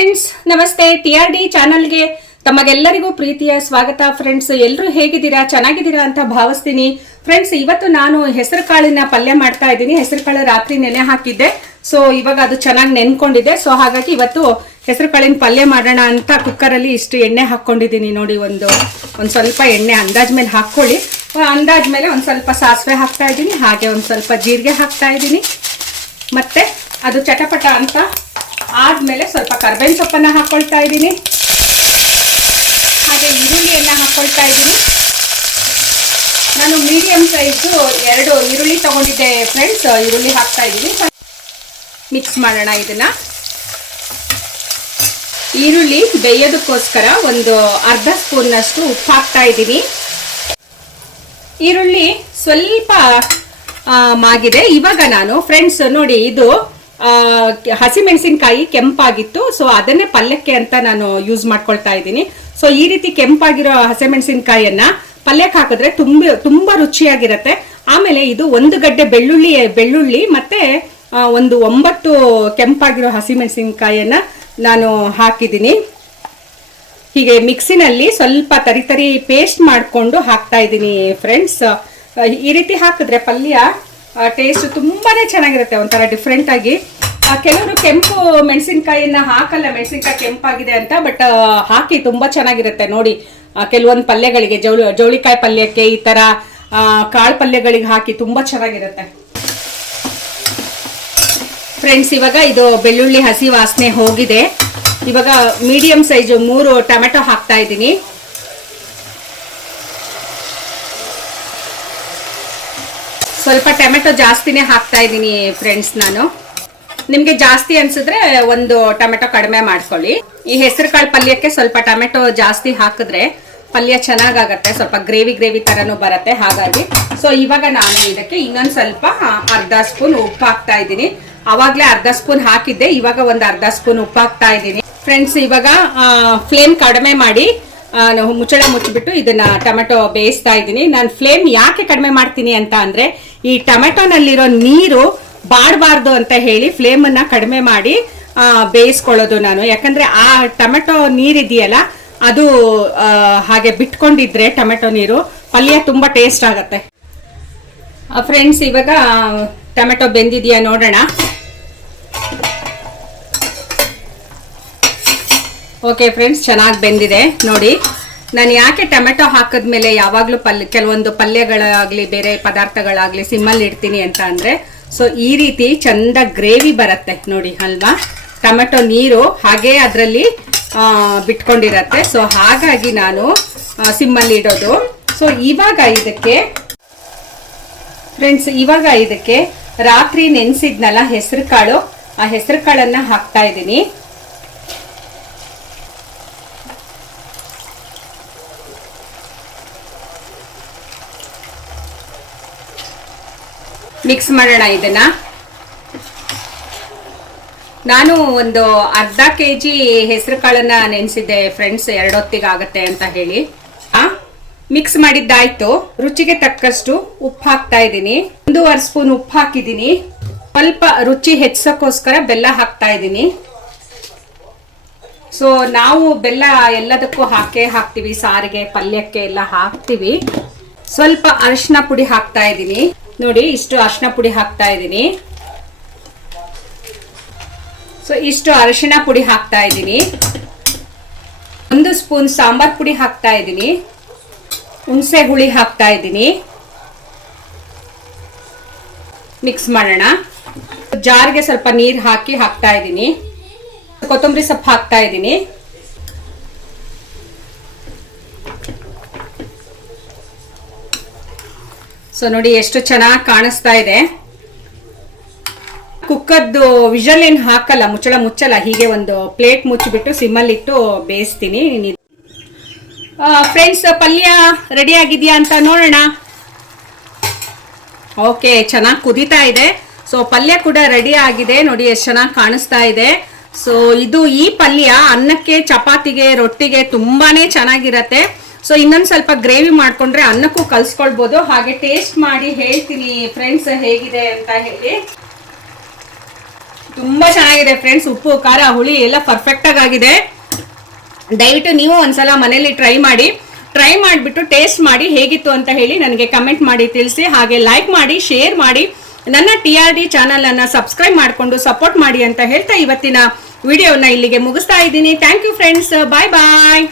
Friends, ನಮಸ್ತೆ. TRD ಚಾನಲ್ಗೆ ತಮಗೆಲ್ಲರಿಗೂ ಪ್ರೀತಿಯ ಸ್ವಾಗತ. ಫ್ರೆಂಡ್ಸ್, ಎಲ್ಲರೂ ಹೇಗಿದ್ದೀರಾ? ಚೆನ್ನಾಗಿದ್ದೀರಾ ಅಂತ ಭಾವಿಸ್ತೀನಿ. ಫ್ರೆಂಡ್ಸ್, ಇವತ್ತು ನಾನು ಹೆಸರು ಕಾಳಿನ ಪಲ್ಯ ಮಾಡ್ತಾ ಇದ್ದೀನಿ. ಹೆಸರು ಕಾಳು ರಾತ್ರಿ ನೆನೆ ಹಾಕಿದ್ದೆ. ಸೊ ಇವಾಗ ಅದು ಚೆನ್ನಾಗಿ ನೆನ್ಕೊಂಡಿದೆ. ಸೊ ಹಾಗಾಗಿ ಇವತ್ತು ಹೆಸರು ಕಾಳಿನ ಪಲ್ಯ ಮಾಡೋಣ ಅಂತ ಕುಕ್ಕರಲ್ಲಿ ಇಷ್ಟು ಎಣ್ಣೆ ಹಾಕೊಂಡಿದ್ದೀನಿ. ನೋಡಿ, ಒಂದು ಸ್ವಲ್ಪ ಎಣ್ಣೆ ಅಂದಾಜ್ ಮೇಲೆ ಹಾಕೊಳ್ಳಿ. ಅಂದಾಜ್ ಮೇಲೆ ಒಂದು ಸ್ವಲ್ಪ ಸಾಸಿವೆ ಹಾಕ್ತಾ ಇದ್ದೀನಿ, ಹಾಗೆ ಒಂದು ಸ್ವಲ್ಪ ಜೀರಿಗೆ ಹಾಕ್ತಾ ಇದ್ದೀನಿ. ಮತ್ತೆ ಅದು ಚಟಪಟ ಅಂತ ಆದ್ಮೇಲೆ ಸ್ವಲ್ಪ ಕರ್ಬೇವಿನ ಸೊಪ್ಪನ್ನ ಹಾಕೊಳ್ತಾ ಇದ್ದೀನಿ, ಹಾಗೆ ಈರುಳ್ಳಿಯನ್ನ ಹಾಕೊಳ್ತಾ ಇದ್ದೀನಿ. ನಾನು ಮೀಡಿಯಂ ಸೈಜು 2 ಈರುಳ್ಳಿ ತಗೊಂಡಿದ್ದೆ ಫ್ರೆಂಡ್ಸ್. ಈರುಳ್ಳಿ ಹಾಕ್ತಾ ಇದ್ದೀನಿ. ಮಿಕ್ಸ್ ಮಾಡೋಣ ಇದನ್ನ. ಈರುಳ್ಳಿ ಬೇಯೋದಕ್ಕೋಸ್ಕರ ಒಂದು ಅರ್ಧ ಸ್ಪೂನ್ನಷ್ಟು ಉಪ್ಪು ಹಾಕ್ತಾ ಇದ್ದೀನಿ. ಈರುಳ್ಳಿ ಸ್ವಲ್ಪ ಮಾಗಿದೆ. ಇವಾಗ ನಾನು ಫ್ರೆಂಡ್ಸ್ ನೋಡಿ, ಇದು ಹಸಿಮೆಣಸಿನಕಾಯಿ ಕೆಂಪಾಗಿತ್ತು. ಸೊ ಅದನ್ನೇ ಪಲ್ಯಕ್ಕೆ ಅಂತ ನಾನು ಯೂಸ್ ಮಾಡ್ಕೊಳ್ತಾ ಇದ್ದೀನಿ. ಸೊ ಈ ರೀತಿ ಕೆಂಪಾಗಿರೋ ಹಸಿಮೆಣಸಿನಕಾಯಿಯನ್ನ ಪಲ್ಯಕ್ಕೆ ಹಾಕಿದ್ರೆ ತುಂಬಾ ರುಚಿಯಾಗಿರುತ್ತೆ. ಆಮೇಲೆ ಇದು 1 ಗಡ್ಡೆ ಬೆಳ್ಳುಳ್ಳಿ ಮತ್ತೆ ಒಂದು 9 ಕೆಂಪಾಗಿರೋ ಹಸಿಮೆಣಸಿನಕಾಯಿಯನ್ನ ನಾನು ಹಾಕಿದ್ದೀನಿ. ಹೀಗೆ ಮಿಕ್ಸಿನಲ್ಲಿ ಸ್ವಲ್ಪ ತರಿ ಪೇಸ್ಟ್ ಮಾಡಿಕೊಂಡು ಹಾಕ್ತಾ ಇದ್ದೀನಿ ಫ್ರೆಂಡ್ಸ್. ಈ ರೀತಿ ಹಾಕಿದ್ರೆ ಪಲ್ಯ ಟೇಸ್ಟ್ ತುಂಬಾನೇ ಚೆನ್ನಾಗಿರುತ್ತೆ, ಒಂಥರ ಡಿಫ್ರೆಂಟ್ ಆಗಿ. ಕೆಲವರು ಕೆಂಪು ಮೆಣಸಿನ್ಕಾಯಿನ ಹಾಕಲ್ಲ, ಮೆಣಸಿನ್ಕಾಯಿ ಕೆಂಪಾಗಿದೆ ಅಂತ, ಬಟ್ ಹಾಕಿ ತುಂಬಾ ಚೆನ್ನಾಗಿರುತ್ತೆ ನೋಡಿ. ಕೆಲವೊಂದು ಪಲ್ಯಗಳಿಗೆ, ಜವಳಿಕಾಯಿ ಪಲ್ಯಕ್ಕೆ, ಈ ತರ ಕಾಳು ಪಲ್ಯಗಳಿಗೆ ಹಾಕಿ ತುಂಬಾ ಚೆನ್ನಾಗಿರುತ್ತೆ ಫ್ರೆಂಡ್ಸ್. ಇವಾಗ ಇದು ಬೆಳ್ಳುಳ್ಳಿ ಹಸಿ ವಾಸನೆ ಹೋಗಿದೆ. ಇವಾಗ ಮೀಡಿಯಂ ಸೈಜು 3 ಟೊಮೆಟೊ ಹಾಕ್ತಾ ಇದ್ದೀನಿ. ಸ್ವಲ್ಪ ಟೊಮೆಟೊ ಜಾಸ್ತಿನೇ ಹಾಕ್ತಾ ಇದ್ದೀನಿ ಫ್ರೆಂಡ್ಸ್. ನಾನು ನಿಮ್ಗೆ ಜಾಸ್ತಿ ಅನ್ಸಿದ್ರೆ 1 ಟೊಮೆಟೊ ಕಡಿಮೆ ಮಾಡ್ಕೊಳ್ಳಿ. ಈ ಹೆಸರು ಕಾಳು ಪಲ್ಯಕ್ಕೆ ಸ್ವಲ್ಪ ಟೊಮೆಟೊ ಜಾಸ್ತಿ ಹಾಕಿದ್ರೆ ಪಲ್ಯ ಚೆನ್ನಾಗಾಗತ್ತೆ, ಸ್ವಲ್ಪ ಗ್ರೇವಿ ತರನು ಬರುತ್ತೆ. ಹಾಗಾಗಿ ಸೊ ಇವಾಗ ನಾನು ಇದಕ್ಕೆ ಇನ್ನೊಂದು ಸ್ವಲ್ಪ ಅರ್ಧ ಸ್ಪೂನ್ ಉಪ್ಪು ಹಾಕ್ತಾ ಇದ್ದೀನಿ. ಅವಾಗ್ಲೇ ಅರ್ಧ ಸ್ಪೂನ್ ಹಾಕಿದ್ದೆ, ಇವಾಗ ಒಂದು ಅರ್ಧ ಸ್ಪೂನ್ ಉಪ್ಪು ಹಾಕ್ತಾ ಇದ್ದೀನಿ ಫ್ರೆಂಡ್ಸ್. ಇವಾಗ ಫ್ಲೇಮ್ ಕಡಿಮೆ ಮಾಡಿ ಮುಚ್ಚಳ ಮುಚ್ಚಿಬಿಟ್ಟು ಇದನ್ನ ಟೊಮೆಟೊ ಬೇಯಿಸ್ತಾ ಇದ್ದೀನಿ. ನಾನು ಫ್ಲೇಮ್ ಯಾಕೆ ಕಡಿಮೆ ಮಾಡ್ತೀನಿ ಅಂತ ಅಂದ್ರೆ, ಈ ಟೊಮೆಟೊನಲ್ಲಿರೋ ನೀರು ಬಾಡಬಾರ್ದು ಅಂತ ಹೇಳಿ ಫ್ಲೇಮ್ ಅನ್ನ ಕಡಿಮೆ ಮಾಡಿ ಬೇಯಿಸ್ಕೊಳ್ಳೋದು ನಾನು. ಯಾಕಂದ್ರೆ ಆ ಟೊಮೆಟೊ ನೀರಿದೆಯಲ್ಲ, ಅದು ಹಾಗೆ ಬಿಟ್ಕೊಂಡಿದ್ರೆ ಟೊಮೆಟೊ ನೀರು ಪಲ್ಯ ತುಂಬಾ ಟೇಸ್ಟ್ ಆಗತ್ತೆ ಫ್ರೆಂಡ್ಸ್. ಇವಾಗ ಟೊಮೆಟೊ ಬೆಂದಿದೆಯಾ ನೋಡೋಣ. ಓಕೆ ಫ್ರೆಂಡ್ಸ್, ಚೆನ್ನಾಗಿ ಬೆಂದಿದೆ ನೋಡಿ. ನಾನು ಯಾಕೆ ಟೊಮೆಟೊ ಹಾಕಿದ್ಮೇಲೆ ಯಾವಾಗಲೂ ಕೆಲವೊಂದು ಪಲ್ಯಗಳಾಗಲಿ ಬೇರೆ ಪದಾರ್ಥಗಳಾಗಲಿ ಸಿಮ್ಮಲ್ಲಿ ಇಡ್ತೀನಿ ಅಂತ ಅಂದರೆ, ಸೊ ಈ ರೀತಿ ಚಂದ ಗ್ರೇವಿ ಬರುತ್ತೆ ನೋಡಿ ಅಲ್ವಾ. ಟೊಮೆಟೊ ನೀರು ಹಾಗೆ ಅದರಲ್ಲಿ ಬಿಟ್ಕೊಂಡಿರತ್ತೆ. ಸೊ ಹಾಗಾಗಿ ನಾನು ಸಿಮ್ಮಲ್ಲಿ ಇಡೋದು. ಸೊ ಇವಾಗ ಇದಕ್ಕೆ ಫ್ರೆಂಡ್ಸ್, ರಾತ್ರಿ ನೆನೆಸಿದ್ನಲ್ಲ ಹೆಸರು ಕಾಳು, ಆ ಹೆಸರು ಕಾಳನ್ನ ಹಾಕ್ತಾ ಇದ್ದೀನಿ. ಮಿಕ್ಸ್ ಮಾಡೋಣ ಇದನ್ನ. ನಾನು ಒಂದು ಅರ್ಧ kg ಹೆಸರು ಕಾಳನ್ನ ನೆನೆಸಿದ್ದೆ ಫ್ರೆಂಡ್ಸ್, 2 ಹೊತ್ತಿಗೆ ಆಗತ್ತೆ ಅಂತ ಹೇಳಿ. ಮಿಕ್ಸ್ ಮಾಡಿದ್ದಾಯ್ತು. ರುಚಿಗೆ ತಕ್ಕಷ್ಟು ಉಪ್ಪು ಹಾಕ್ತಾ ಇದ್ದೀನಿ. 1.5 ಸ್ಪೂನ್ ಉಪ್ಪು ಹಾಕಿದ್ದೀನಿ. ಸ್ವಲ್ಪ ರುಚಿ ಹೆಚ್ಚೋಕ್ಕೋಸ್ಕರ ಬೆಲ್ಲ ಹಾಕ್ತಾ ಇದ್ದೀನಿ. ಸೊ ನಾವು ಬೆಲ್ಲ ಎಲ್ಲದಕ್ಕೂ ಹಾಕ್ತೀವಿ, ಸಾರಿಗೆ ಪಲ್ಯಕ್ಕೆ ಎಲ್ಲ ಹಾಕ್ತಿವಿ. ಸ್ವಲ್ಪ ಅರಿಶಿನ ಪುಡಿ ಹಾಕ್ತಾ ಇದ್ದೀನಿ ನೋಡಿ, ಇಷ್ಟು ಅರಿಶಿನ ಪುಡಿ ಹಾಕ್ತಾ ಇದ್ದೀನಿ. ಸೊ ಇಷ್ಟು ಅರಿಶಿನ ಪುಡಿ ಹಾಕ್ತಾ ಇದ್ದೀನಿ. 1 ಸ್ಪೂನ್ ಸಾಂಬಾರ್ ಪುಡಿ ಹಾಕ್ತಾ ಇದ್ದೀನಿ. ಹುಣಸೆ ಹುಳಿ ಹಾಕ್ತಾ ಇದ್ದೀನಿ. ಮಿಕ್ಸ್ ಮಾಡೋಣ. ಜಾರ್ಗೆ ಸ್ವಲ್ಪ ನೀರು ಹಾಕ್ತಾ ಇದ್ದೀನಿ. ಕೊತ್ತಂಬರಿ ಸೊಪ್ಪು ಹಾಕ್ತಾ ಇದ್ದೀನಿ. ಸೊ ನೋಡಿ ಎಷ್ಟು ಚೆನ್ನಾಗಿ ಕಾಣಿಸ್ತಾ ಇದೆ. ಕುಕ್ಕರ್ದು ವಿಷಲ್ ಏನು ಹಾಕಲ್ಲ, ಮುಚ್ಚಲ್ಲ, ಹೀಗೆ ಒಂದು ಪ್ಲೇಟ್ ಮುಚ್ಚಿಬಿಟ್ಟು ಸಿಮ್ಮಲ್ಲಿಟ್ಟು ಬೇಯಿಸ್ತೀನಿ ಫ್ರೆಂಡ್ಸ್. ಪಲ್ಯ ರೆಡಿ ಆಗಿದೆಯಾ ಅಂತ ನೋಡೋಣ. ಓಕೆ, ಚೆನ್ನಾಗಿ ಕುದೀತಾ ಇದೆ. ಸೊ ಪಲ್ಯ ಕೂಡ ರೆಡಿ ಆಗಿದೆ ನೋಡಿ, ಎಷ್ಟು ಚೆನ್ನಾಗಿ ಕಾಣಿಸ್ತಾ ಇದೆ. ಸೊ ಈ ಪಲ್ಯ ಅನ್ನಕ್ಕೆ, ಚಪಾತಿಗೆ, ರೊಟ್ಟಿಗೆ ತುಂಬಾನೇ ಚೆನ್ನಾಗಿರತ್ತೆ. ಸೊ ಇನ್ನೊಂದು ಸ್ವಲ್ಪ ಗ್ರೇವಿ ಮಾಡ್ಕೊಂಡ್ರೆ ಅನ್ನಕ್ಕೂ ಕಲ್ಸ್ಕೊಳ್ಬೋದು. ಹಾಗೆ ಟೇಸ್ಟ್ ಮಾಡಿ ಹೇಳ್ತೀನಿ ಫ್ರೆಂಡ್ಸ್ ಹೇಗಿದೆ ಅಂತ ಹೇಳಿ. ತುಂಬಾ ಚೆನ್ನಾಗಿದೆ ಫ್ರೆಂಡ್ಸ್. ಉಪ್ಪು ಖಾರ ಹುಳಿ ಎಲ್ಲ ಪರ್ಫೆಕ್ಟ್ ಆಗಿದೆ. ದಯವಿಟ್ಟು ನೀವು ಒಂದ್ಸಲ ಮನೇಲಿ ಟ್ರೈ ಮಾಡಿಬಿಟ್ಟು ಟೇಸ್ಟ್ ಮಾಡಿ ಹೇಗಿತ್ತು ಅಂತ ಹೇಳಿ ನನಗೆ ಕಮೆಂಟ್ ಮಾಡಿ ತಿಳಿಸಿ. ಹಾಗೆ ಲೈಕ್ ಮಾಡಿ, ಶೇರ್ ಮಾಡಿ, ನನ್ನ TRD ಚಾನಲ್ ಅನ್ನ ಸಬ್ಸ್ಕ್ರೈಬ್ ಮಾಡಿಕೊಂಡು ಸಪೋರ್ಟ್ ಮಾಡಿ ಅಂತ ಹೇಳ್ತಾ ಇವತ್ತಿನ ವಿಡಿಯೋನ ಇಲ್ಲಿಗೆ ಮುಗಿಸ್ತಾ ಇದ್ದೀನಿ. Thank you friends. Bye bye.